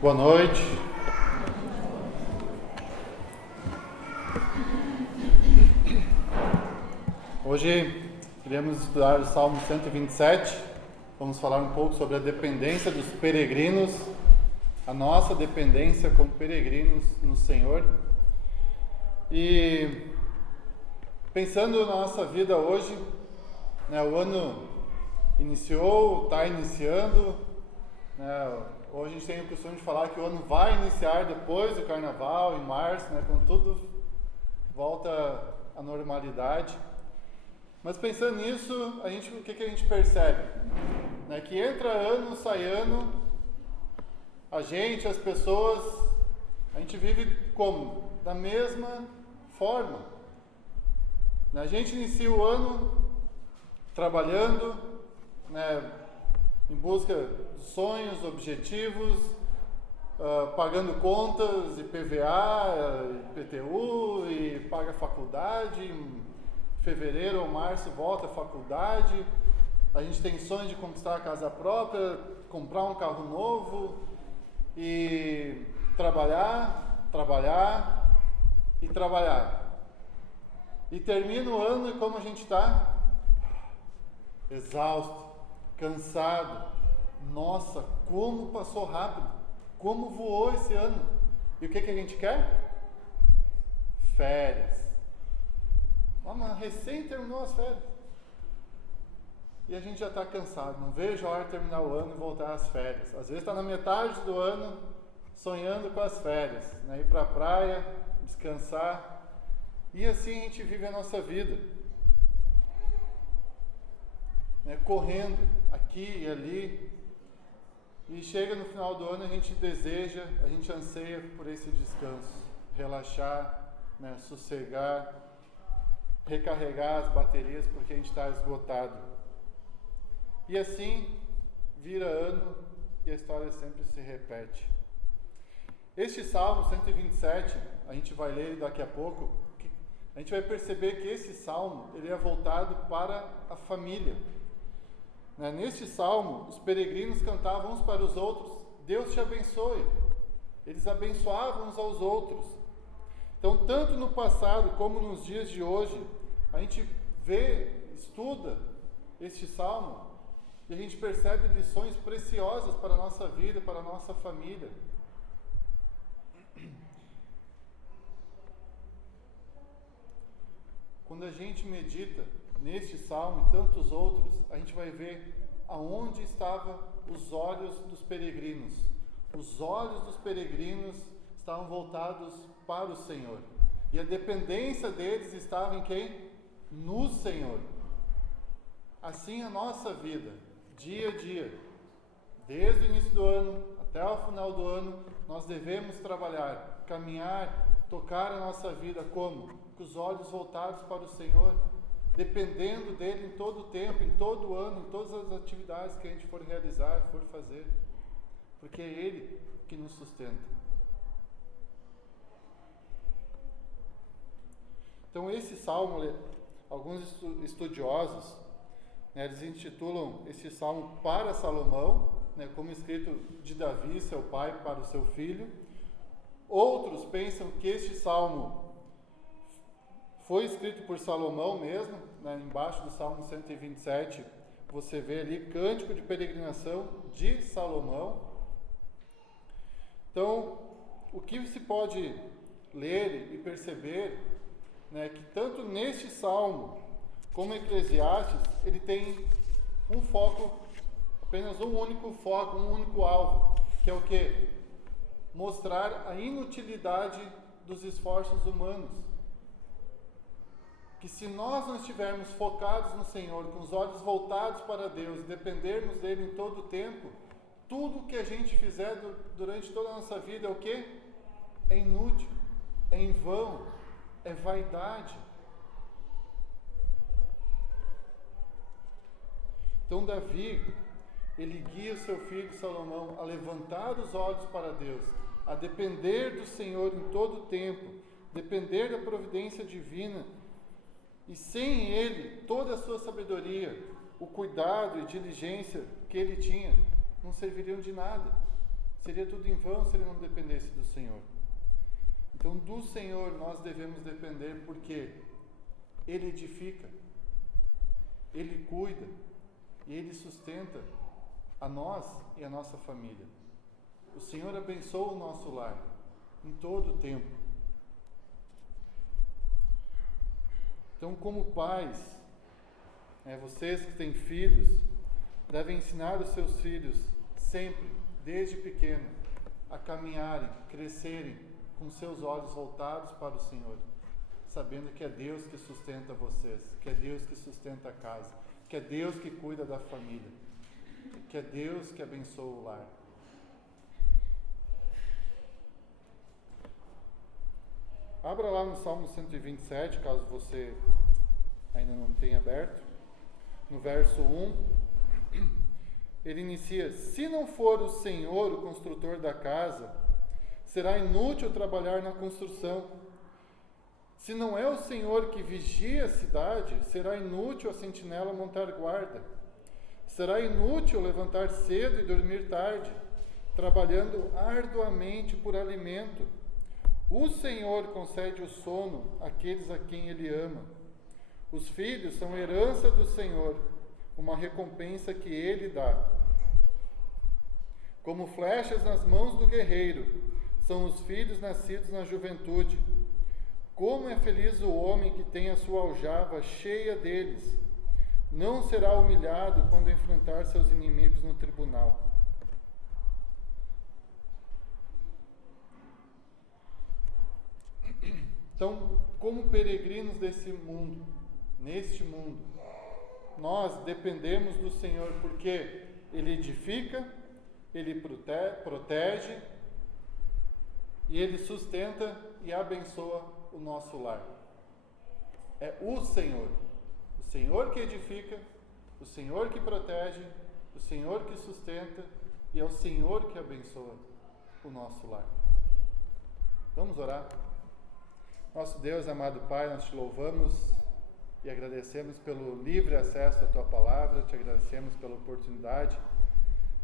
Boa noite. Hoje iremos estudar o Salmo 127. Vamos falar um pouco sobre a dependência dos peregrinos, a nossa dependência como peregrinos no Senhor. E pensando na nossa vida hoje, o ano iniciou, está iniciando, hoje a gente tem o costume de falar que o ano vai iniciar depois do Carnaval, em março, quando tudo volta à normalidade. Mas pensando nisso, o que a gente percebe? Que entra ano, sai ano, as pessoas, a gente vive como? Da mesma forma. A gente inicia o ano trabalhando, em busca de sonhos, objetivos, pagando contas, IPVA, IPTU, e paga faculdade. Em fevereiro ou março volta à faculdade. A gente tem sonho de conquistar a casa própria, comprar um carro novo e trabalhar. E termina o ano e como a gente está? Exausto, cansado. Nossa, como passou rápido, como voou esse ano. E o que a gente quer? Férias. Mas recém terminou as férias. E a gente já está cansado, não vejo a hora de terminar o ano e voltar às férias. Às vezes está na metade do ano sonhando com as férias, ir para a praia, descansar. E assim a gente vive a nossa vida. Correndo aqui e ali. E chega no final do ano, a gente deseja, a gente anseia por esse descanso. Relaxar, sossegar, recarregar as baterias porque a gente está esgotado. E assim vira ano e a história sempre se repete. Este Salmo 127, a gente vai ler daqui a pouco, a gente vai perceber que esse Salmo ele é voltado para a família. Neste Salmo, os peregrinos cantavam uns para os outros: Deus te abençoe. Eles abençoavam uns aos outros. Então, tanto no passado como nos dias de hoje, a gente estuda este Salmo e a gente percebe lições preciosas para a nossa vida, para a nossa família. Quando a gente medita neste Salmo e tantos outros, a gente vai ver aonde estavam os olhos dos peregrinos. Os olhos dos peregrinos estavam voltados para o Senhor. E a dependência deles estava em quem? No Senhor. Assim a nossa vida, dia a dia, desde o início do ano até o final do ano, nós devemos trabalhar, caminhar, tocar a nossa vida como? Com os olhos voltados para o Senhor, dependendo dele em todo o tempo, em todo o ano, em todas as atividades que a gente for realizar, for fazer, porque é Ele que nos sustenta. Então esse salmo, alguns estudiosos, eles intitulam esse salmo para Salomão, como escrito de Davi, seu pai, para o seu filho. Outros pensam que este salmo foi escrito por Salomão mesmo, embaixo do Salmo 127, você vê ali Cântico de Peregrinação de Salomão. Então, o que se pode ler e perceber, que tanto neste Salmo como Eclesiastes, ele tem um foco, apenas um único foco, um único alvo, que é o quê? Mostrar a inutilidade dos esforços humanos. Que se nós não estivermos focados no Senhor, com os olhos voltados para Deus, dependermos dele em todo o tempo, tudo que a gente fizer durante toda a nossa vida é o quê? É inútil, é em vão, é vaidade. Então Davi, ele guia o seu filho Salomão a levantar os olhos para Deus, a depender do Senhor em todo o tempo, depender da providência divina. E sem ele, toda a sua sabedoria, o cuidado e diligência que ele tinha, não serviriam de nada. Seria tudo em vão se ele não dependesse do Senhor. Então, do Senhor nós devemos depender, porque Ele edifica, Ele cuida e Ele sustenta a nós e a nossa família. O Senhor abençoa o nosso lar em todo o tempo. Então, como pais, vocês que têm filhos, devem ensinar os seus filhos sempre, desde pequeno, a caminharem, crescerem com seus olhos voltados para o Senhor, sabendo que é Deus que sustenta vocês, que é Deus que sustenta a casa, que é Deus que cuida da família, que é Deus que abençoa o lar. Abra lá no Salmo 127, caso você ainda não tenha aberto. No verso 1, ele inicia: se não for o Senhor o construtor da casa, será inútil trabalhar na construção. Se não é o Senhor que vigia a cidade, será inútil a sentinela montar guarda. Será inútil levantar cedo e dormir tarde, trabalhando arduamente por alimento. O Senhor concede o sono àqueles a quem Ele ama. Os filhos são herança do Senhor, uma recompensa que Ele dá. Como flechas nas mãos do guerreiro, são os filhos nascidos na juventude. Como é feliz o homem que tem a sua aljava cheia deles. Não será humilhado quando enfrentar seus inimigos no tribunal. Então, como peregrinos desse mundo, neste mundo, nós dependemos do Senhor, porque Ele edifica, Ele protege e Ele sustenta e abençoa o nosso lar. É o Senhor que edifica, o Senhor que protege, o Senhor que sustenta e é o Senhor que abençoa o nosso lar. Vamos orar? Nosso Deus, amado Pai, nós te louvamos e agradecemos pelo livre acesso à Tua Palavra, te agradecemos pela oportunidade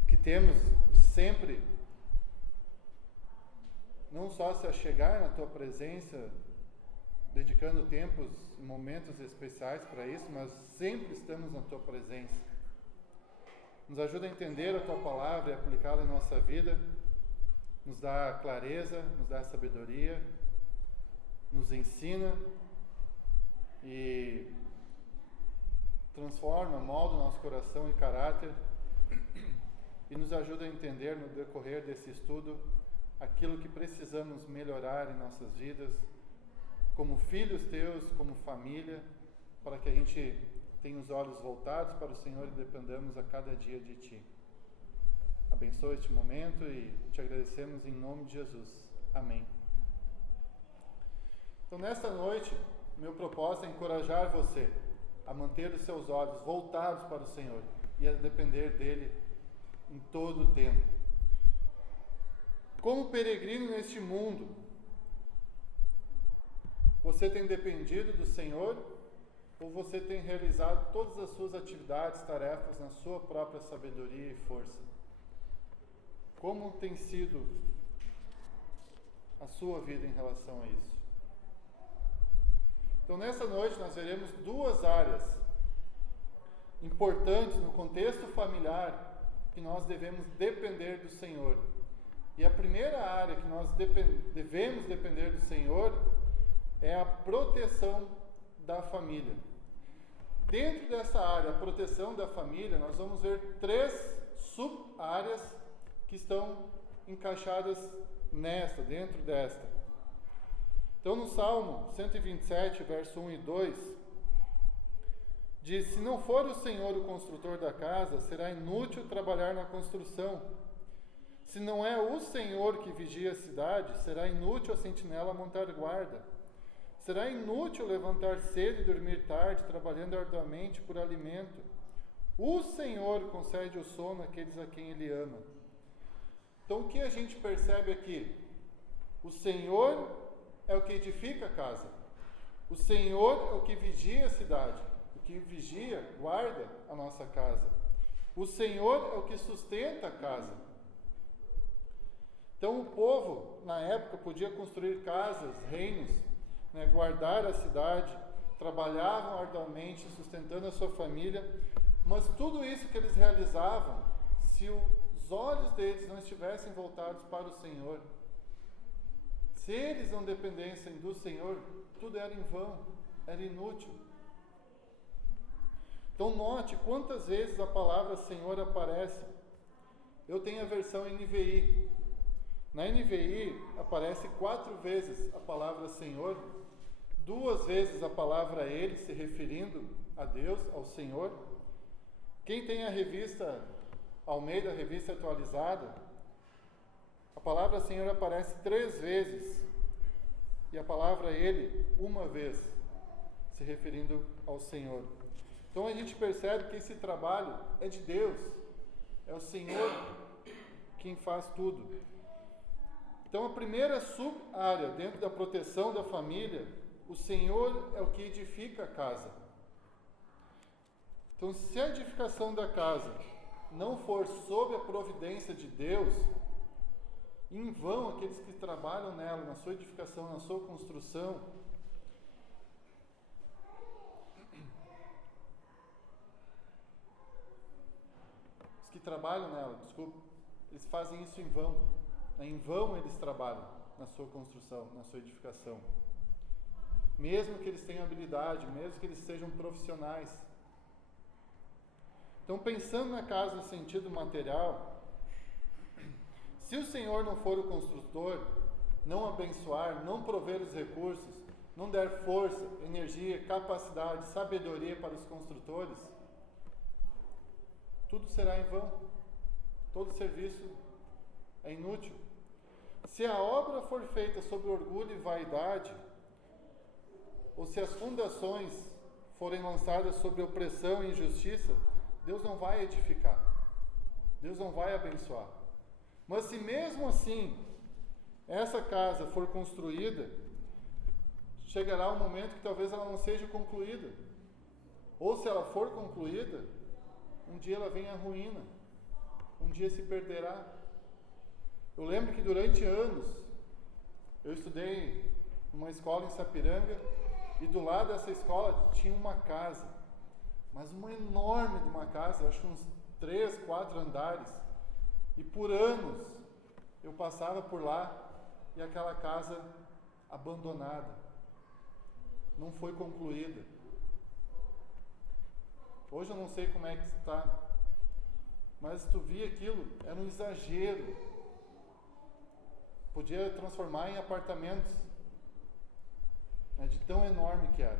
que temos sempre, não só se achegar na Tua presença, dedicando tempos, momentos especiais para isso, mas sempre estamos na Tua presença. Nos ajuda a entender a Tua Palavra e aplicá-la em nossa vida, nos dá clareza, nos dá sabedoria, nos ensina e transforma, molda o nosso coração e caráter e nos ajuda a entender no decorrer desse estudo aquilo que precisamos melhorar em nossas vidas, como filhos teus, como família, para que a gente tenha os olhos voltados para o Senhor e dependamos a cada dia de Ti. Abençoa este momento e te agradecemos em nome de Jesus. Amém. Então, nesta noite, meu propósito é encorajar você a manter os seus olhos voltados para o Senhor e a depender dEle em todo o tempo. Como peregrino neste mundo, você tem dependido do Senhor ou você tem realizado todas as suas atividades, tarefas na sua própria sabedoria e força? Como tem sido a sua vida em relação a isso? Então, nessa noite, nós veremos duas áreas importantes no contexto familiar que nós devemos depender do Senhor. E a primeira área que nós devemos depender do Senhor é a proteção da família. Dentro dessa área, a proteção da família, nós vamos ver 3 sub-áreas que estão encaixadas dentro desta. Então, no Salmo 127, verso 1 e 2, diz: se não for o Senhor o construtor da casa, será inútil trabalhar na construção. Se não é o Senhor que vigia a cidade, será inútil a sentinela montar guarda. Será inútil levantar cedo e dormir tarde, trabalhando arduamente por alimento. O Senhor concede o sono àqueles a quem Ele ama. Então, o que a gente percebe aqui? O Senhor é o que edifica a casa. O Senhor é o que vigia a cidade, o que vigia, guarda a nossa casa. O Senhor é o que sustenta a casa. Então o povo, na época, podia construir casas, reinos, né, guardar a cidade, trabalhavam arduamente, sustentando a sua família, mas tudo isso que eles realizavam, se os olhos deles não estivessem voltados para o Senhor, se eles não dependessem do Senhor, tudo era em vão, era inútil. Então note quantas vezes a palavra Senhor aparece. Eu tenho a versão NVI. Na NVI aparece 4 vezes a palavra Senhor, 2 vezes a palavra Ele, se referindo a Deus, ao Senhor. Quem tem a revista Almeida, a revista atualizada, a palavra Senhor aparece 3 vezes e a palavra Ele 1 vez, se referindo ao Senhor. Então a gente percebe que esse trabalho é de Deus, é o Senhor quem faz tudo. Então a primeira sub-área dentro da proteção da família, o Senhor é o que edifica a casa. Então se a edificação da casa não for sob a providência de Deus, em vão aqueles que trabalham nela, na sua edificação, na sua construção. Os que trabalham nela, eles fazem isso em vão. Em vão eles trabalham na sua construção, na sua edificação. Mesmo que eles tenham habilidade, mesmo que eles sejam profissionais. Então, pensando na casa no sentido material, se o Senhor não for o construtor, não abençoar, não prover os recursos, não der força, energia, capacidade, sabedoria para os construtores, tudo será em vão. Todo serviço é inútil. Se a obra for feita sob orgulho e vaidade, ou se as fundações forem lançadas sobre opressão e injustiça, Deus não vai edificar, Deus não vai abençoar. Mas se mesmo assim essa casa for construída, chegará um momento que talvez ela não seja concluída, ou se ela for concluída, um dia ela venha à ruína, um dia se perderá. Eu lembro que durante anos eu estudei numa escola em Sapiranga e do lado dessa escola tinha uma casa, mas uma enorme de uma casa, eu acho uns 3, 4 andares, e por anos eu passava por lá e aquela casa abandonada, não foi concluída. Hoje eu não sei como é que está, mas tu via aquilo, era um exagero. Podia transformar em apartamentos, né, de tão enorme que era.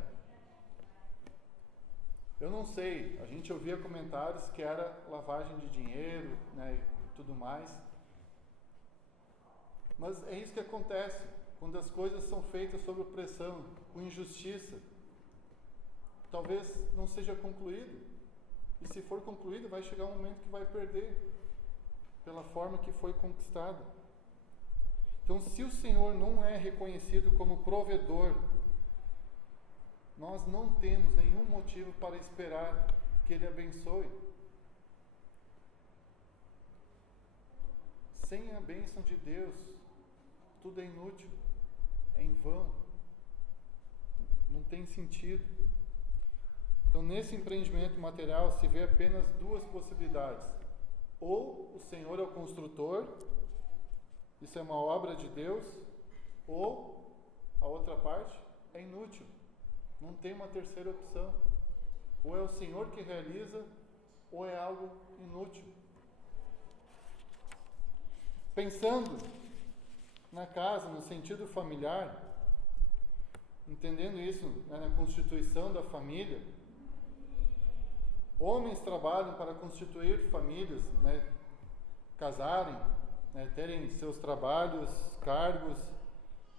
Eu não sei, a gente ouvia comentários que era lavagem de dinheiro, né, e tudo mais. Mas é isso que acontece quando as coisas são feitas sob pressão, com injustiça. Talvez não seja concluído. E se for concluído, vai chegar um momento que vai perder pela forma que foi conquistada. Então, se o Senhor não é reconhecido como provedor, nós não temos nenhum motivo para esperar que Ele abençoe. Sem a bênção de Deus, tudo é inútil, é em vão, não tem sentido. Então, nesse empreendimento material se vê apenas 2 possibilidades. Ou o Senhor é o construtor, isso é uma obra de Deus, ou a outra parte é inútil, não tem uma terceira opção. Ou é o Senhor que realiza, ou é algo inútil. Pensando na casa, no sentido familiar, entendendo isso, né, na constituição da família, homens trabalham para constituir famílias, né, casarem, né, terem seus trabalhos, cargos,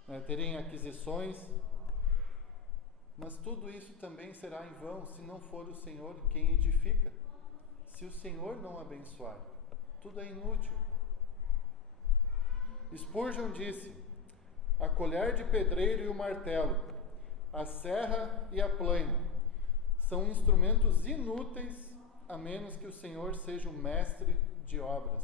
né, terem aquisições, mas tudo isso também será em vão se não for o Senhor quem edifica. Se o Senhor não abençoar, tudo é inútil. Spurgeon disse: a colher de pedreiro e o martelo, a serra e a plaina são instrumentos inúteis a menos que o Senhor seja o mestre de obras.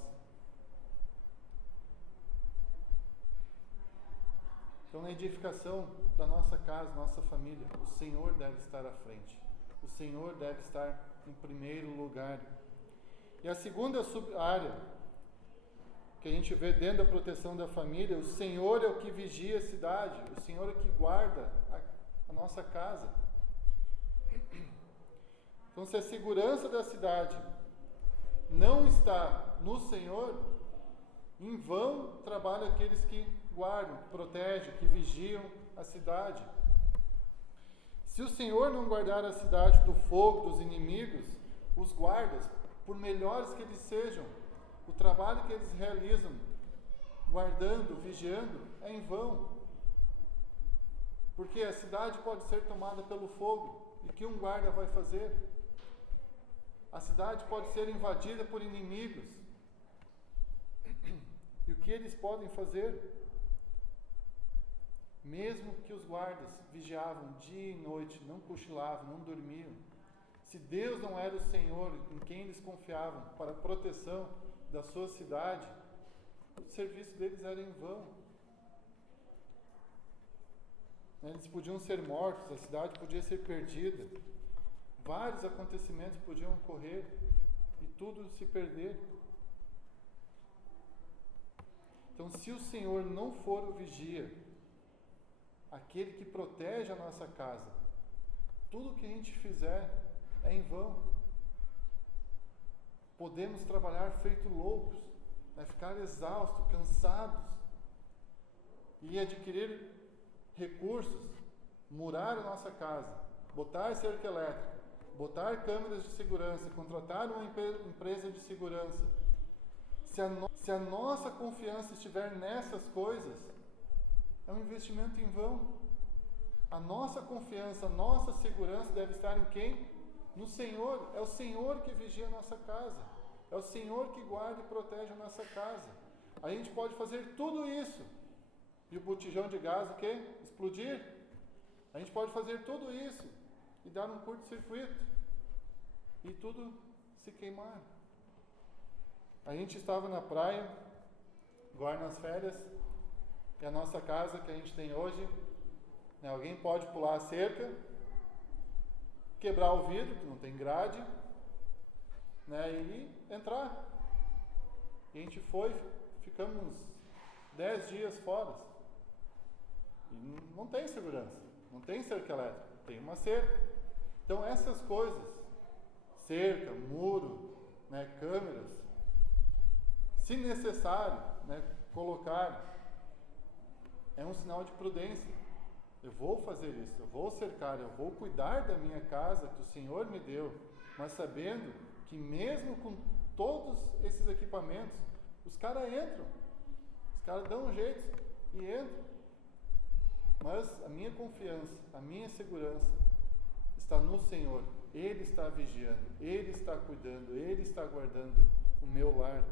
Então, na edificação da nossa casa, nossa família, o Senhor deve estar à frente. O Senhor deve estar em primeiro lugar. E a segunda sub-área que a gente vê dentro da proteção da família, o Senhor é o que vigia a cidade, o Senhor é o que guarda a nossa casa. Então, se a segurança da cidade não está no Senhor, em vão trabalham aqueles que guardam, protegem, que vigiam a cidade. Se o Senhor não guardar a cidade do fogo dos inimigos, os guardas, por melhores que eles sejam, o trabalho que eles realizam, guardando, vigiando, é em vão. Porque a cidade pode ser tomada pelo fogo, e o que um guarda vai fazer? A cidade pode ser invadida por inimigos, e o que eles podem fazer? Mesmo que os guardas vigiavam dia e noite, não cochilavam, não dormiam, se Deus não era o Senhor em quem eles confiavam para a proteção da sua cidade, o serviço deles era em vão. Eles podiam ser mortos, a cidade podia ser perdida, vários acontecimentos podiam ocorrer e tudo se perder. Então, se o Senhor não for o vigia, aquele que protege a nossa casa, tudo que a gente fizer é em vão. Podemos trabalhar feito loucos, ficar exaustos, cansados, e adquirir recursos, murar a nossa casa, botar cerca elétrica, botar câmeras de segurança, contratar uma empresa de segurança. Se a nossa confiança estiver nessas coisas, é um investimento em vão. A nossa confiança, a nossa segurança deve estar em quem? No Senhor. É o Senhor que vigia a nossa casa. É o Senhor que guarda e protege a nossa casa. A gente pode fazer tudo isso e o botijão de gás, o quê? Explodir. A gente pode fazer tudo isso e dar um curto-circuito e tudo se queimar. A gente estava na praia, agora nas férias, e a nossa casa que a gente tem hoje, alguém pode pular a cerca, quebrar o vidro, que não tem grade, e entrar. E a gente ficamos uns 10 dias fora. E não tem segurança, não tem cerca elétrica, tem uma cerca. Então essas coisas, cerca, muro, câmeras, se necessário, colocar, é um sinal de prudência. Eu vou fazer isso, eu vou cercar, eu vou cuidar da minha casa que o Senhor me deu, mas sabendo que mesmo com todos esses equipamentos, os caras entram, os caras dão um jeito e entram. Mas a minha confiança, a minha segurança está no Senhor. Ele está vigiando, Ele está cuidando, Ele está guardando o meu lar.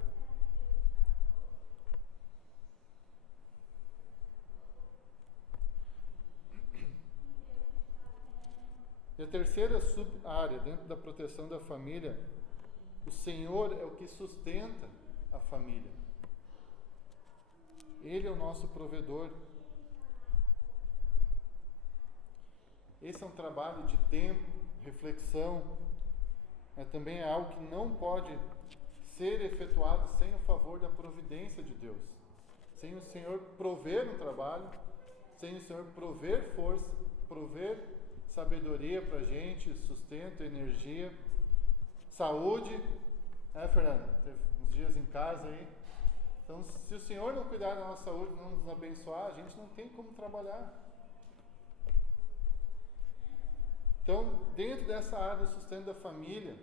E a terceira sub-área dentro da proteção da família, o Senhor é o que sustenta a família. Ele é o nosso provedor. Esse é um trabalho de tempo, reflexão, mas também é algo que não pode ser efetuado sem o favor da providência de Deus. Sem o Senhor prover no trabalho, sem o Senhor prover força, prover sabedoria para a gente, sustento, energia, saúde, Fernando? Teve uns dias em casa aí. Então, se o Senhor não cuidar da nossa saúde, não nos abençoar, a gente não tem como trabalhar. Então, dentro dessa área do sustento da família,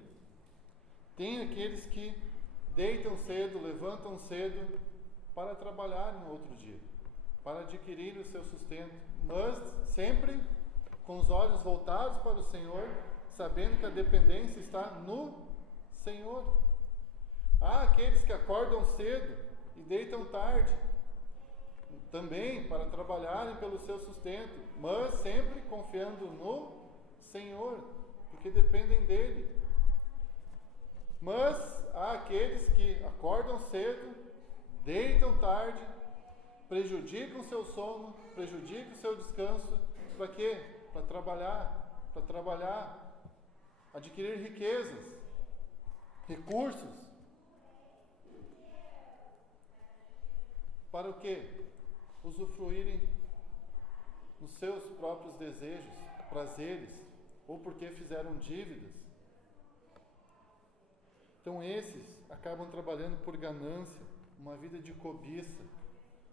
tem aqueles que deitam cedo, levantam cedo para trabalhar no outro dia, para adquirir o seu sustento, mas sempre com os olhos voltados para o Senhor, sabendo que a dependência está no Senhor. Há aqueles que acordam cedo e deitam tarde, também para trabalharem pelo seu sustento, mas sempre confiando no Senhor, porque dependem dele. Mas há aqueles que acordam cedo, deitam tarde, prejudicam o seu sono, prejudicam o seu descanso. Para quê? Para trabalhar, adquirir riquezas, recursos. Para o quê? Usufruírem nos seus próprios desejos, prazeres, ou porque fizeram dívidas. Então esses acabam trabalhando por ganância, uma vida de cobiça,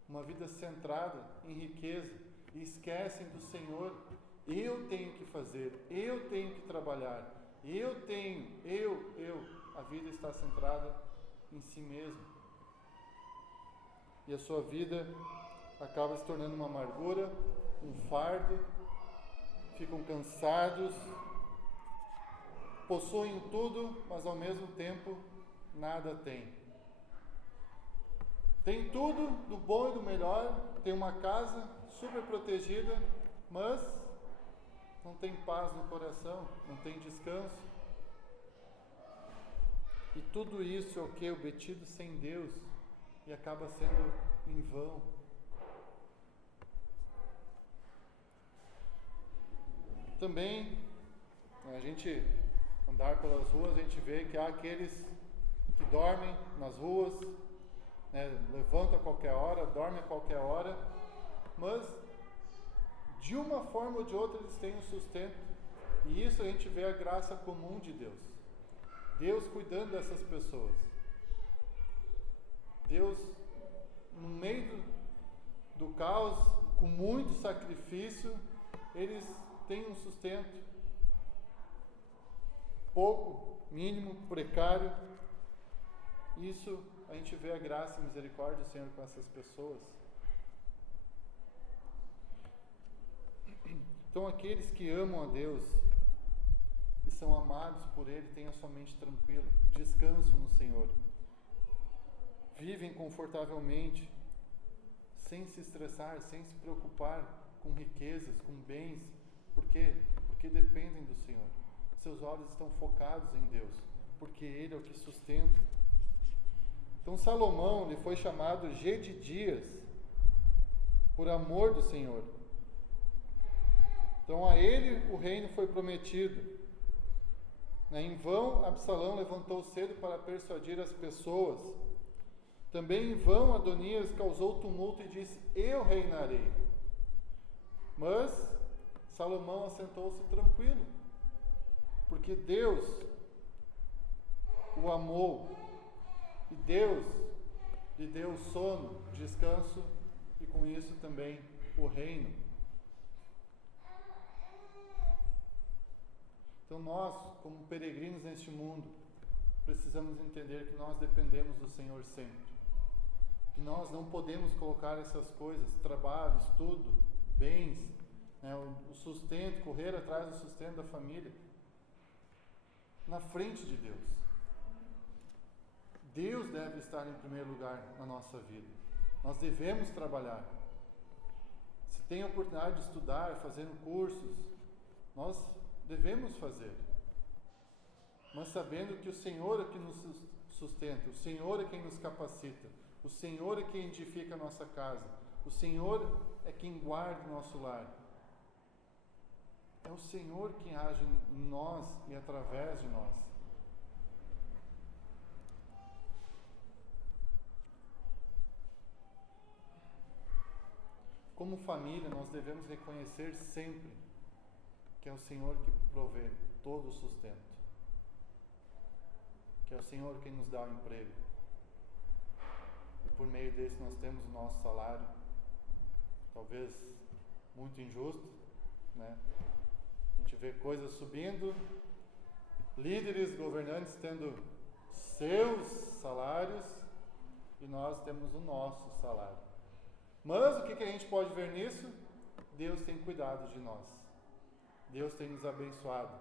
uma vida centrada em riqueza, e esquecem do Senhor. Eu tenho que fazer, eu tenho que trabalhar, eu. A vida está centrada em si mesmo. E a sua vida acaba se tornando uma amargura, um fardo, ficam cansados, possuem tudo, mas ao mesmo tempo nada têm. Tem tudo do bom e do melhor, tem uma casa super protegida, mas não tem paz no coração, não tem descanso. E tudo isso é o que? Obtido sem Deus, e acaba sendo em vão. Também, a gente andar pelas ruas, a gente vê que há aqueles que dormem nas ruas, levantam a qualquer hora, dormem a qualquer hora, mas de uma forma ou de outra eles têm um sustento. E isso a gente vê a graça comum de Deus. Deus cuidando dessas pessoas. Deus, no meio do caos, com muito sacrifício, eles têm um sustento pouco, mínimo, precário. Isso a gente vê a graça e a misericórdia do Senhor com essas pessoas. Então aqueles que amam a Deus e são amados por Ele, têm a sua mente tranquila, descansam no Senhor, vivem confortavelmente, sem se estressar, sem se preocupar com riquezas, com bens. Por quê? Porque dependem do Senhor. Seus olhos estão focados em Deus, porque Ele é o que sustenta. Então Salomão, ele foi chamado Gedidias, por amor do Senhor. Então a ele o reino foi prometido. Em vão Absalão levantou cedo para persuadir as pessoas. Também em vão Adonias causou tumulto e disse: eu reinarei. Mas Salomão assentou-se tranquilo, porque Deus o amou, e Deus lhe deu sono, descanso, e com isso também o reino. Então nós, como peregrinos neste mundo, precisamos entender que nós dependemos do Senhor sempre. Que nós não podemos colocar essas coisas, trabalho, estudo, bens, o sustento, correr atrás do sustento da família, na frente de Deus. Deus deve estar em primeiro lugar na nossa vida. Nós devemos trabalhar. Se tem a oportunidade de estudar, fazendo cursos, nós devemos fazer. Mas sabendo que o Senhor é quem nos sustenta, o Senhor é quem nos capacita, o Senhor é quem edifica a nossa casa, o Senhor é quem guarda o nosso lar. É o Senhor quem age em nós e através de nós. Como família, nós devemos reconhecer sempre que é o Senhor que provê todo o sustento, que é o Senhor quem nos dá o emprego, e por meio desse nós temos o nosso salário, talvez muito injusto, A gente vê coisas subindo, líderes, governantes tendo seus salários, e nós temos o nosso salário. Mas o que a gente pode ver nisso? Deus tem cuidado de nós. Deus tem nos abençoado.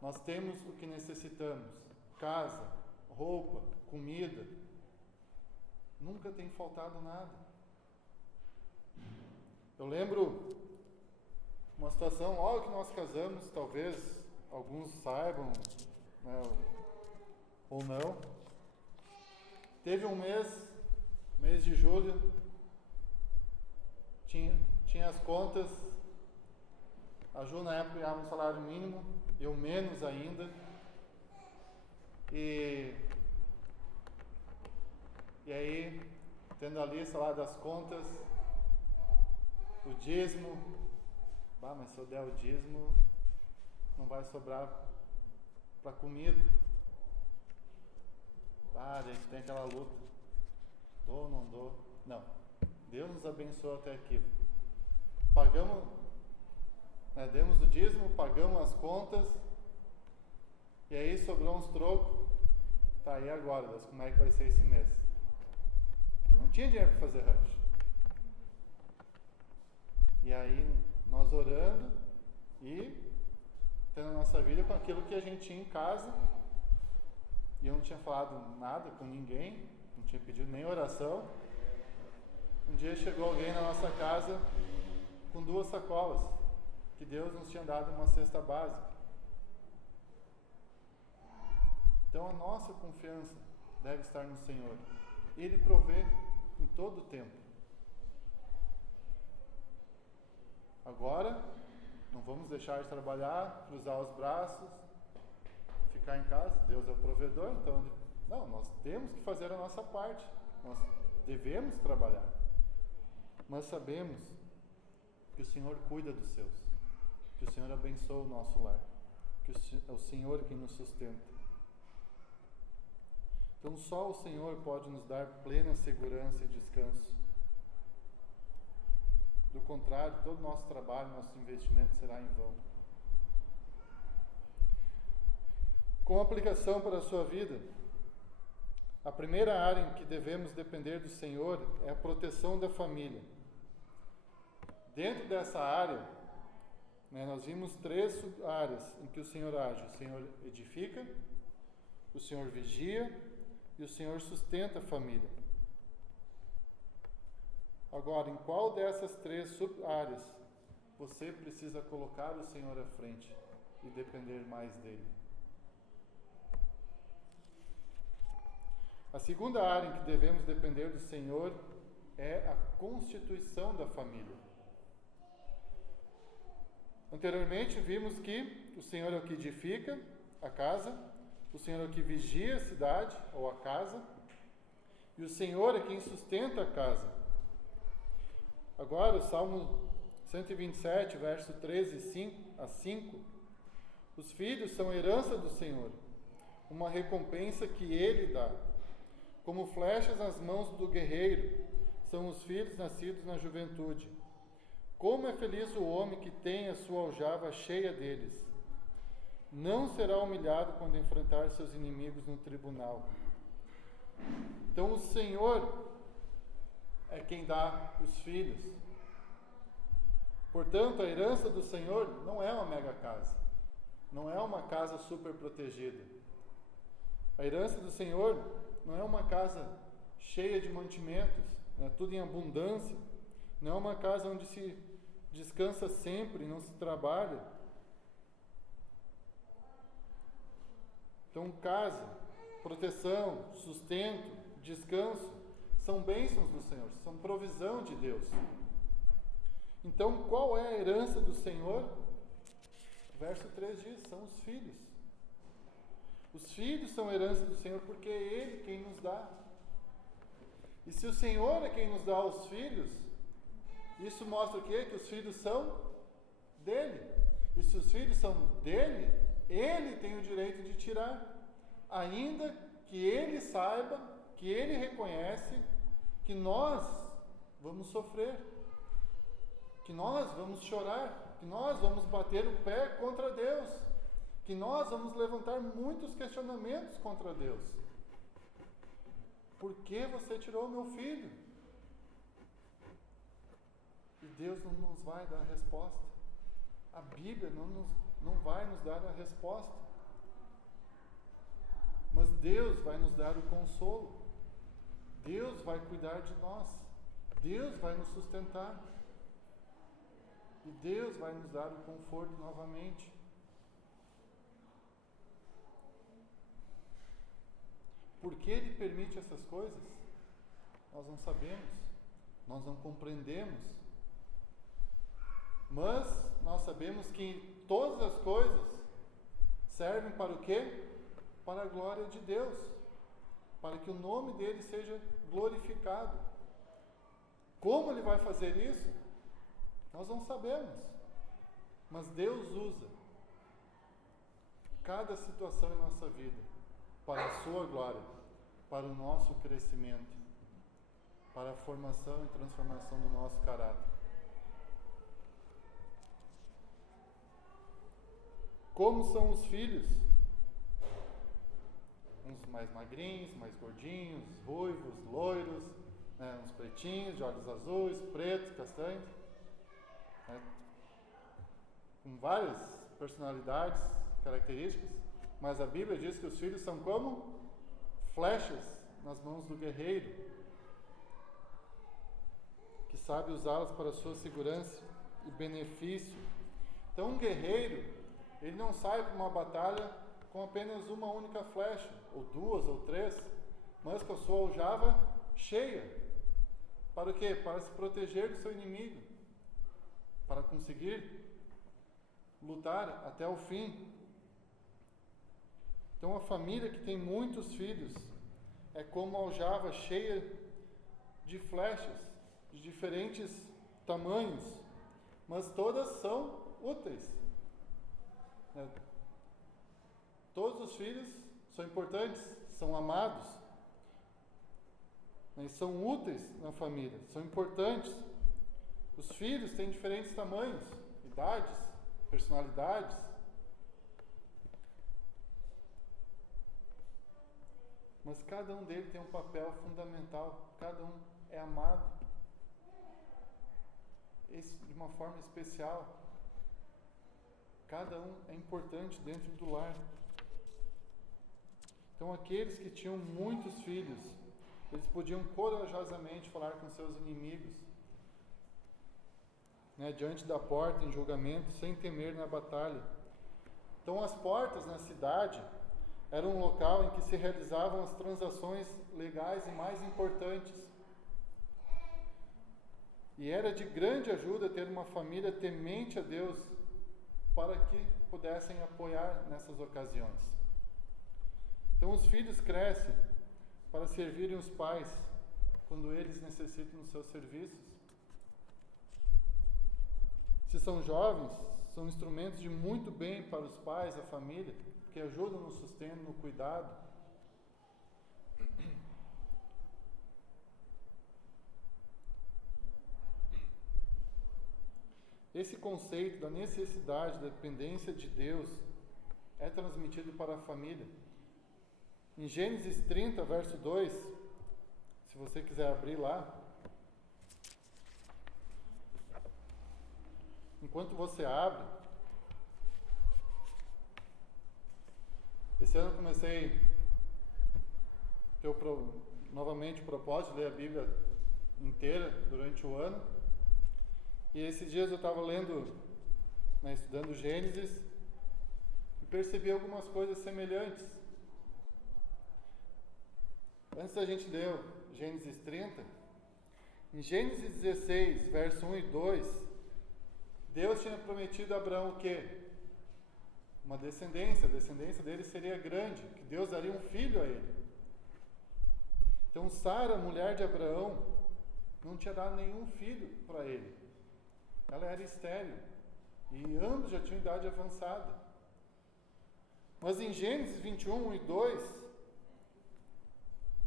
Nós temos o que necessitamos: casa, roupa, comida. Nunca tem faltado nada. Eu lembro uma situação, logo que nós casamos, talvez alguns saibam, ou não. Teve um mês de julho, Ju na época ganhava um salário mínimo, eu menos ainda. E aí, tendo a lista lá das contas, o dízimo, mas se eu der o dízimo, não vai sobrar para comida. A gente tem aquela luta, dou ou não dou? Não, Deus nos abençoou até aqui. Pagamos, demos o dízimo, pagamos as contas, e aí sobrou uns trocos. Tá, e agora, Deus, como é que vai ser esse mês? Porque não tinha dinheiro para fazer rancho. E aí, nós orando e tendo a nossa vida com aquilo que a gente tinha em casa. E eu não tinha falado nada com ninguém, não tinha pedido nem oração. Um dia chegou alguém na nossa casa com 2 sacolas, que Deus nos tinha dado uma cesta básica. Então a nossa confiança deve estar no Senhor. Ele provê em todo o tempo. Agora, não vamos deixar de trabalhar, cruzar os braços, ficar em casa. Deus é o provedor, então não, nós temos que fazer a nossa parte. Nós devemos trabalhar. Mas sabemos que o Senhor cuida dos seus, que o Senhor abençoa o nosso lar, que é o Senhor quem nos sustenta. Então só o Senhor pode nos dar plena segurança e descanso. Do contrário, todo o nosso trabalho, nosso investimento será em vão. Com aplicação para a sua vida, a primeira área em que devemos depender do Senhor é a proteção da família. Dentro dessa área, nós vimos 3 sub-áreas em que o Senhor age. O Senhor edifica, o Senhor vigia e o Senhor sustenta a família. Agora, em qual dessas 3 sub-áreas você precisa colocar o Senhor à frente e depender mais dele? A segunda área em que devemos depender do Senhor é a constituição da família. Anteriormente vimos que o Senhor é o que edifica a casa, o Senhor é o que vigia a cidade ou a casa, e o Senhor é quem sustenta a casa. Agora, o Salmo 127, verso 13 a 5, os filhos são herança do Senhor, uma recompensa que Ele dá. Como flechas nas mãos do guerreiro, são os filhos nascidos na juventude. Como é feliz o homem que tem a sua aljava cheia deles. Não será humilhado quando enfrentar seus inimigos no tribunal. Então o Senhor é quem dá os filhos. Portanto, a herança do Senhor não é uma mega casa. Não é uma casa super protegida. A herança do Senhor não é uma casa cheia de mantimentos, tudo em abundância. Não é uma casa onde se descansa sempre e não se trabalha. Então, casa, proteção, sustento, descanso, são bênçãos do Senhor, são provisão de Deus. Então, qual é a herança do Senhor? O verso 3 diz, são os filhos. Os filhos são herança do Senhor porque é Ele quem nos dá. E se o Senhor é quem nos dá os filhos, isso mostra o quê? Que os filhos são dele. E se os filhos são dele, Ele tem o direito de tirar. Ainda que Ele saiba, que Ele reconhece que nós vamos sofrer, que nós vamos chorar, que nós vamos bater o pé contra Deus, que nós vamos levantar muitos questionamentos contra Deus. Por que você tirou meu filho? E Deus não nos vai dar a resposta. A Bíblia não vai nos dar a resposta. Mas Deus vai nos dar o consolo. Deus vai cuidar de nós. Deus vai nos sustentar. E Deus vai nos dar o conforto novamente. Por que Ele permite essas coisas? Nós não sabemos. Nós não compreendemos. Mas nós sabemos que todas as coisas servem para o quê? Para a glória de Deus, para que o nome dele seja glorificado. Como ele vai fazer isso? Nós não sabemos, mas Deus usa cada situação em nossa vida para a sua glória, para o nosso crescimento, para a formação e transformação do nosso caráter. Como são os filhos? Uns mais magrinhos, mais gordinhos, ruivos, loiros, né? Uns pretinhos, de olhos azuis, pretos, castanhos, né? Com várias personalidades, características, mas a Bíblia diz que os filhos são como flechas nas mãos do guerreiro, que sabe usá-las para a sua segurança e benefício. Então, um guerreiro, ele não sai para uma batalha com apenas uma única flecha, ou duas, ou três, mas com a sua aljava cheia. Para o quê? Para se proteger do seu inimigo, para conseguir lutar até o fim. Então, a família que tem muitos filhos é como uma aljava cheia de flechas de diferentes tamanhos, mas todas são úteis. Todos os filhos são importantes, são amados, né? São úteis na família, são importantes. Os filhos têm diferentes tamanhos, idades, personalidades. Mas cada um deles tem um papel fundamental, cada um é amado de uma forma especial. Cada um é importante dentro do lar. Então, aqueles que tinham muitos filhos, eles podiam corajosamente falar com seus inimigos, né, diante da porta em julgamento, sem temer na batalha. Então, as portas na cidade eram um local em que se realizavam as transações legais e mais importantes. E era de grande ajuda ter uma família temente a Deus para que pudessem apoiar nessas ocasiões. Então, os filhos crescem para servirem os pais quando eles necessitam dos seus serviços. Se são jovens, são instrumentos de muito bem para os pais, a família, que ajudam no sustento, no cuidado. Esse conceito da necessidade, da dependência de Deus é transmitido para a família. Em Gênesis 30, verso 2, se você quiser abrir lá, enquanto você abre, esse ano eu comecei a ter novamente o propósito de ler a Bíblia inteira durante o ano. E esses dias eu estava lendo, né, estudando Gênesis, e percebi algumas coisas semelhantes. Antes da gente ler Gênesis 30, em Gênesis 16, verso 1 e 2, Deus tinha prometido a Abraão o quê? Uma descendência, a descendência dele seria grande, que Deus daria um filho a ele. Então Sara, mulher de Abraão, não tinha dado nenhum filho para ele. Ela era estéril e ambos já tinham idade avançada. Mas em Gênesis 21, 1 e 2,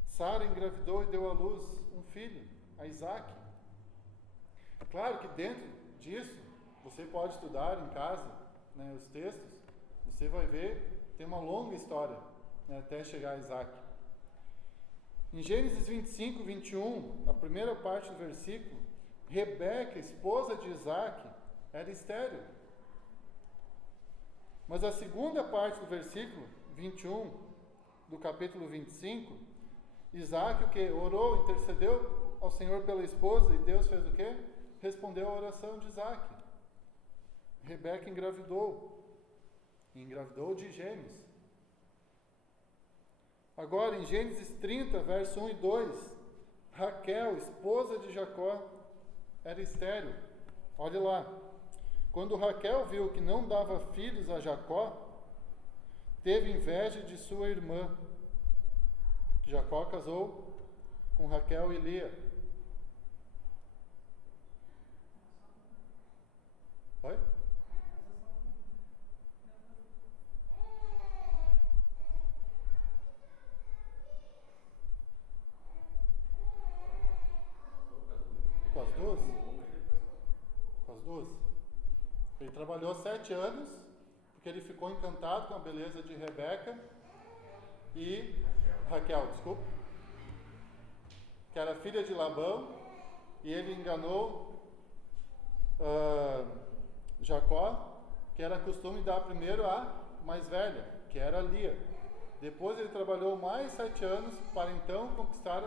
Sara engravidou e deu à luz um filho, a Isaac. Claro que dentro disso, você pode estudar em casa, né, os textos, você vai ver, tem uma longa história, né, até chegar a Isaac. Em Gênesis 25, 21, a primeira parte do versículo, Rebeca, esposa de Isaac, era estéril. Mas a segunda parte do versículo 21, do capítulo 25, Isaac o que? Orou, intercedeu ao Senhor pela esposa, e Deus fez o quê? Respondeu a oração de Isaac. Rebeca engravidou de gêmeos. Agora, em Gênesis 30, verso 1 e 2, Raquel, esposa de Jacó, era estéril. Olha lá. Quando Raquel viu que não dava filhos a Jacó, teve inveja de sua irmã. Jacó casou com Raquel e Lia. Oi? Com as duas? Com as duas. Ele trabalhou 7 anos, porque ele ficou encantado com a beleza de Rebeca e Raquel, desculpa, que era filha de Labão, e ele enganou Jacó, que era costume dar primeiro a mais velha, que era Lia. Depois ele trabalhou mais 7 anos para então conquistar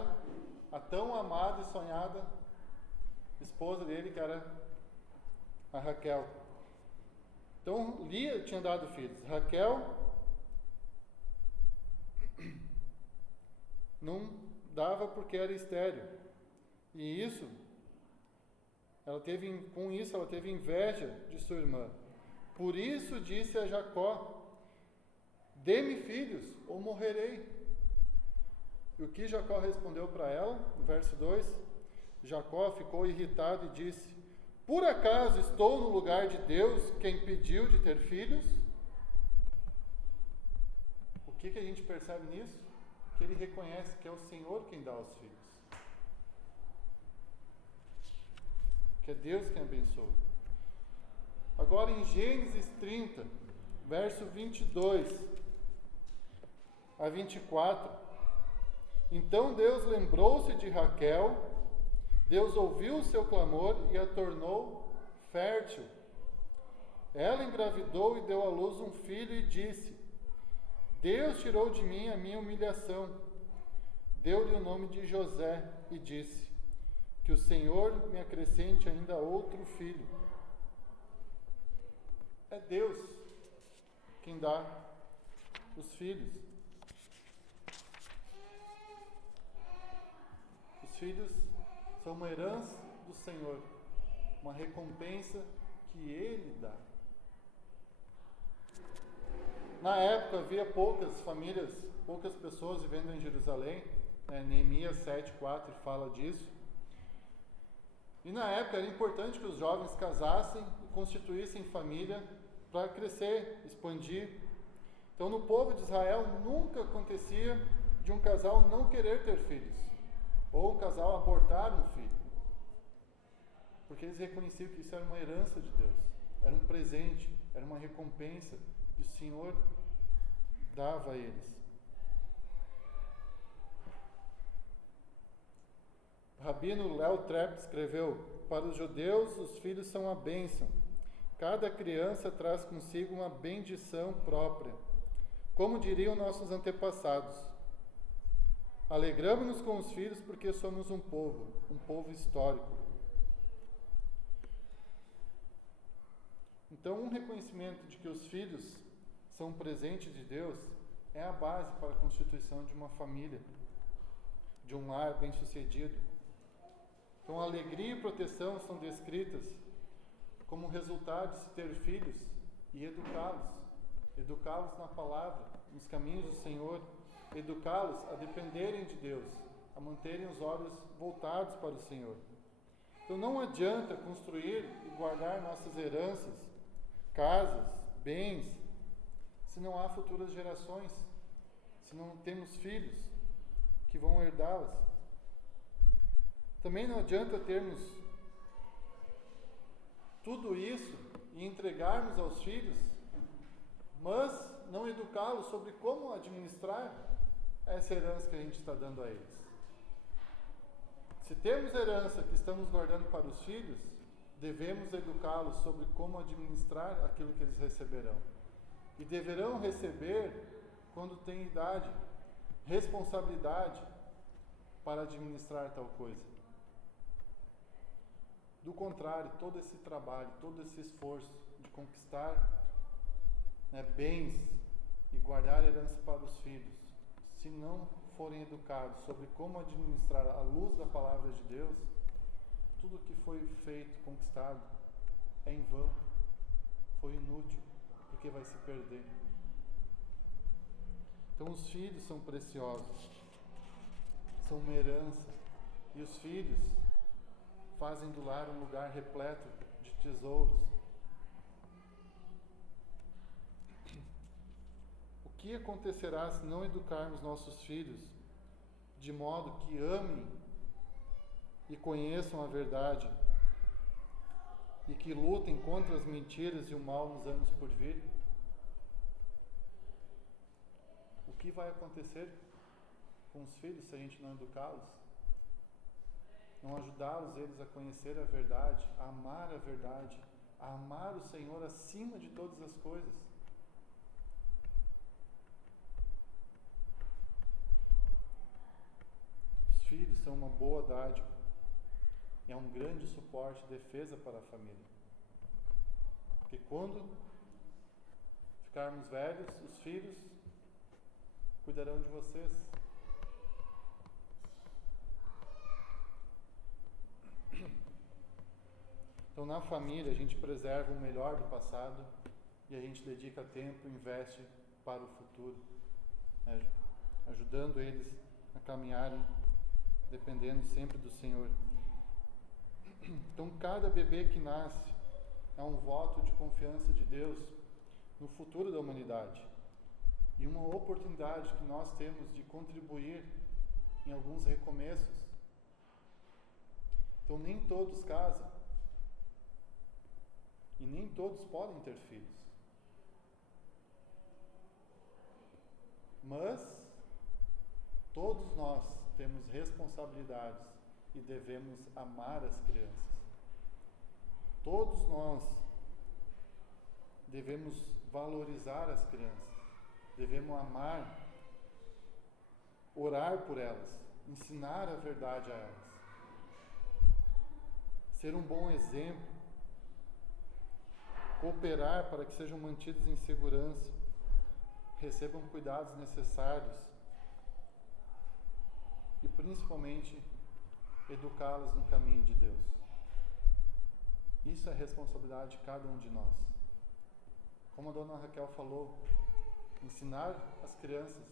a tão amada e sonhada esposa dele, que era a Raquel. Então Lia tinha dado filhos. Raquel não dava porque era estéril. E com isso ela teve inveja de sua irmã. Por isso disse a Jacó: dê-me filhos ou morrerei. E o que Jacó respondeu para ela? No verso 2, Jacó ficou irritado e disse: por acaso estou no lugar de Deus, que impediu de ter filhos? O que a gente percebe nisso? Que ele reconhece que é o Senhor quem dá os filhos. Que é Deus quem abençoa. Agora em Gênesis 30, verso 22 a 24. Então Deus lembrou-se de Raquel, Deus ouviu o seu clamor e a tornou fértil. Ela engravidou e deu à luz um filho e disse: Deus tirou de mim a minha humilhação. Deu-lhe o nome de José e disse: que o Senhor me acrescente ainda outro filho. É Deus quem dá os filhos. Os filhos são uma herança do Senhor, uma recompensa que Ele dá. Na época havia poucas famílias, poucas pessoas vivendo em Jerusalém. Neemias 7:4 fala disso. E na época era importante que os jovens casassem e constituíssem família para crescer, expandir. Então no povo de Israel nunca acontecia de um casal não querer ter filhos, ou um casal abortar um filho, porque eles reconheciam que isso era uma herança de Deus, era um presente, era uma recompensa que o Senhor dava a eles. O rabino Léo Trepp escreveu: para os judeus os filhos são a bênção. Cada criança traz consigo uma bendição própria. Como diriam nossos antepassados: alegramos-nos com os filhos porque somos um povo histórico. Então, um reconhecimento de que os filhos são um presente de Deus é a base para a constituição de uma família, de um lar bem-sucedido. Então, a alegria e proteção são descritas como resultado de se ter filhos e educá-los na palavra, nos caminhos do Senhor, educá-los a dependerem de Deus, a manterem os olhos voltados para o Senhor. Então não adianta construir e guardar nossas heranças, casas, bens, se não há futuras gerações, se não temos filhos que vão herdá-las. Também não adianta termos tudo isso e entregarmos aos filhos, mas não educá-los sobre como administrar essa herança que a gente está dando a eles. Se temos herança que estamos guardando para os filhos, devemos educá-los sobre como administrar aquilo que eles receberão. E deverão receber, quando têm idade, responsabilidade para administrar tal coisa. Do contrário, todo esse trabalho, todo esse esforço de conquistar bens e guardar herança para os filhos, se não forem educados sobre como administrar à luz da palavra de Deus, tudo que foi feito, conquistado, é em vão, foi inútil, porque vai se perder. Então os filhos são preciosos, são uma herança, e os filhos fazem do lar um lugar repleto de tesouros. O que acontecerá se não educarmos nossos filhos de modo que amem e conheçam a verdade e que lutem contra as mentiras e o mal nos anos por vir? O que vai acontecer com os filhos se a gente não educá-los? Não ajudá-los eles a conhecer a verdade, a amar a verdade, a amar o Senhor acima de todas as coisas? Os filhos são uma boa dádiva e é um grande suporte e defesa para a família. Porque quando ficarmos velhos, os filhos cuidarão de vocês. Então, na família, a gente preserva o melhor do passado e a gente dedica tempo e investe para o futuro, né? Ajudando eles a caminharem, dependendo sempre do Senhor. Então, cada bebê que nasce é um voto de confiança de Deus no futuro da humanidade e uma oportunidade que nós temos de contribuir em alguns recomeços. Então, nem todos casam e nem todos podem ter filhos, mas todos nós temos responsabilidades e devemos amar as crianças. Todos nós devemos valorizar as crianças, devemos amar, orar por elas, ensinar a verdade a elas, ser um bom exemplo, cooperar para que sejam mantidos em segurança, recebam cuidados necessários e principalmente educá-las no caminho de Deus. Isso é responsabilidade de cada um de nós. Como a dona Raquel falou, ensinar as crianças.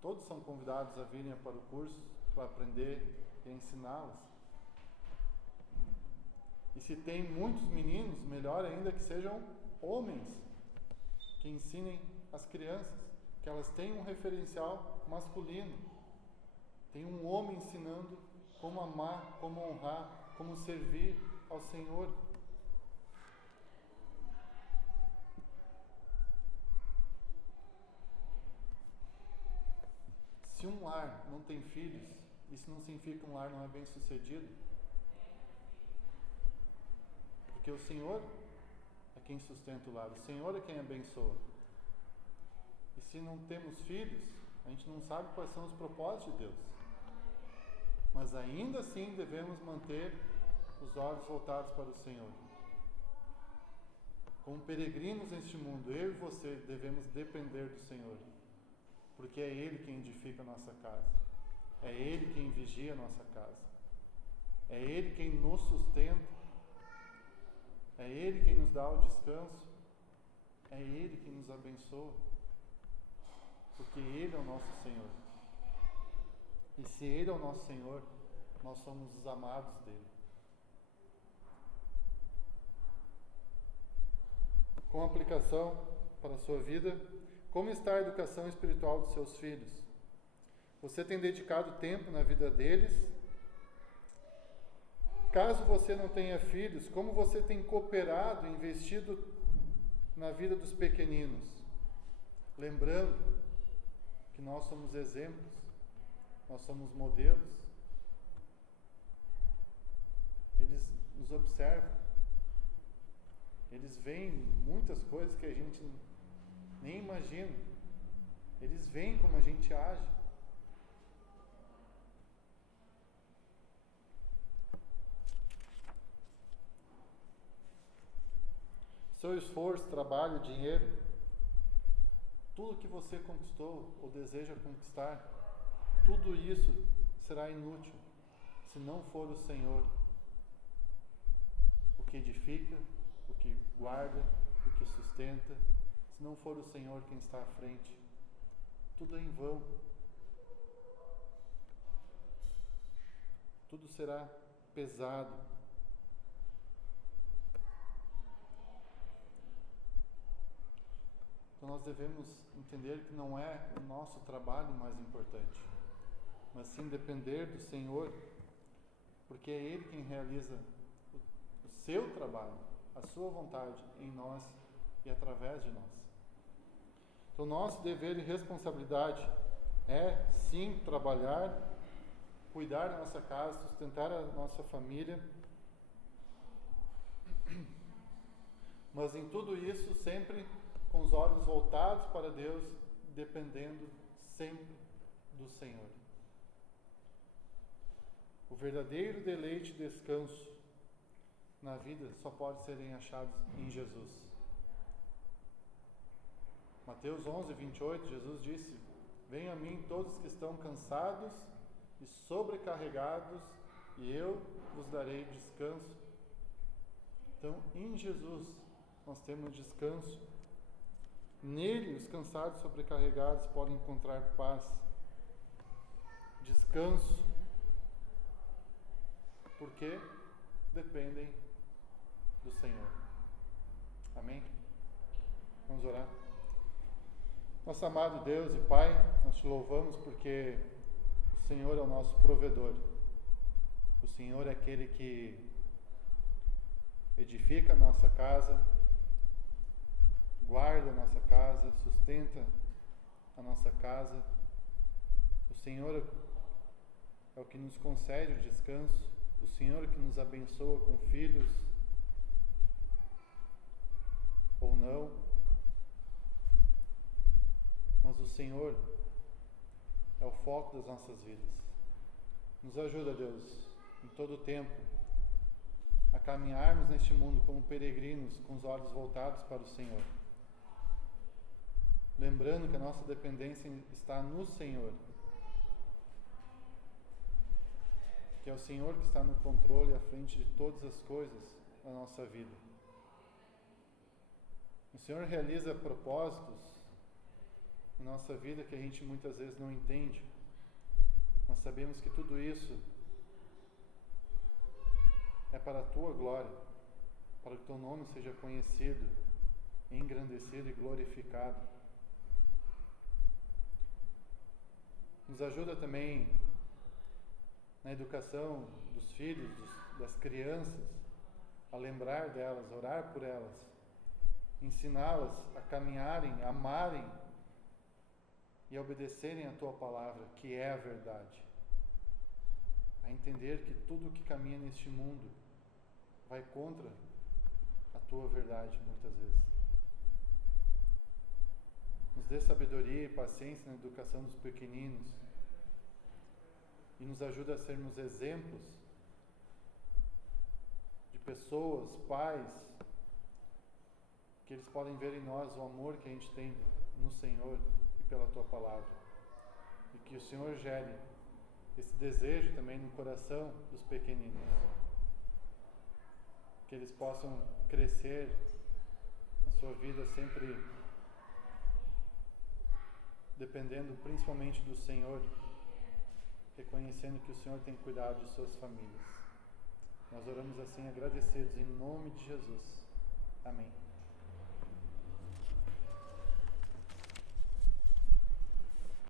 Todos são convidados a virem para o curso para aprender e ensiná-las. E se tem muitos meninos, melhor ainda que sejam homens que ensinem as crianças, que elas tenham um referencial masculino. Tem um homem ensinando como amar, como honrar, como servir ao Senhor. Se um lar não tem filhos, isso não significa que um lar não é bem sucedido. Porque o Senhor é quem sustenta o lar, o Senhor é quem abençoa. E se não temos filhos, a gente não sabe quais são os propósitos de Deus. Mas ainda assim devemos manter os olhos voltados para o Senhor. Como peregrinos neste mundo, eu e você devemos depender do Senhor. Porque é Ele quem edifica a nossa casa. É Ele quem vigia a nossa casa. É Ele quem nos sustenta. É Ele quem nos dá o descanso. É Ele quem nos abençoa. Porque Ele é o nosso Senhor. E se Ele é o nosso Senhor, nós somos os amados dEle. Com aplicação para a sua vida, como está a educação espiritual dos seus filhos? Você tem dedicado tempo na vida deles? Caso você não tenha filhos, como você tem cooperado e investido na vida dos pequeninos? Lembrando que nós somos exemplos, nós somos modelos. Eles nos observam. Eles veem muitas coisas que a gente nem imagina. Eles veem como a gente age. Seu esforço, trabalho, dinheiro, tudo que você conquistou ou deseja conquistar, tudo isso será inútil se não for o Senhor o que edifica, o que guarda, o que sustenta. Se não for o Senhor quem está à frente, tudo é em vão. Tudo será pesado. Então nós devemos entender que não é o nosso trabalho mais importante, mas sim depender do Senhor, porque é Ele quem realiza o seu trabalho, a sua vontade em nós e através de nós. Então nosso dever e responsabilidade é sim trabalhar, cuidar da nossa casa, sustentar a nossa família, mas em tudo isso sempre com os olhos voltados para Deus, dependendo sempre do Senhor. O verdadeiro deleite e descanso na vida só pode serem achados em Jesus. Mateus 11, 28, Jesus disse: venham a mim todos que estão cansados e sobrecarregados, e eu vos darei descanso. Então, em Jesus, nós temos descanso. Nele, os cansados e sobrecarregados podem encontrar paz, descanso, porque dependem do Senhor. Amém? Vamos orar. Nosso amado Deus e Pai, nós te louvamos porque o Senhor é o nosso provedor. O Senhor é aquele que edifica a nossa casa, guarda a nossa casa, sustenta a nossa casa. O Senhor é o que nos concede o descanso. O Senhor é que nos abençoa com filhos ou não. Mas o Senhor é o foco das nossas vidas. Nos ajuda, Deus, em todo o tempo, a caminharmos neste mundo como peregrinos, com os olhos voltados para o Senhor. Lembrando que a nossa dependência está no Senhor. Que é o Senhor que está no controle à frente de todas as coisas da nossa vida. O Senhor realiza propósitos na nossa vida que a gente muitas vezes não entende. Mas sabemos que tudo isso é para a Tua glória, para que o Teu nome seja conhecido, engrandecido e glorificado. Nos ajuda também na educação dos filhos, das crianças, a lembrar delas, orar por elas, ensiná-las a caminharem, a amarem e a obedecerem a Tua palavra, que é a verdade. A entender que tudo que caminha neste mundo vai contra a Tua verdade, muitas vezes. Nos dê sabedoria e paciência na educação dos pequeninos e nos ajuda a sermos exemplos de pessoas, pais, que eles podem ver em nós o amor que a gente tem no Senhor e pela Tua palavra. E que o Senhor gere esse desejo também no coração dos pequeninos. Que eles possam crescer na sua vida sempre dependendo principalmente do Senhor, reconhecendo que o Senhor tem cuidado de suas famílias. Nós oramos assim agradecidos em nome de Jesus. Amém.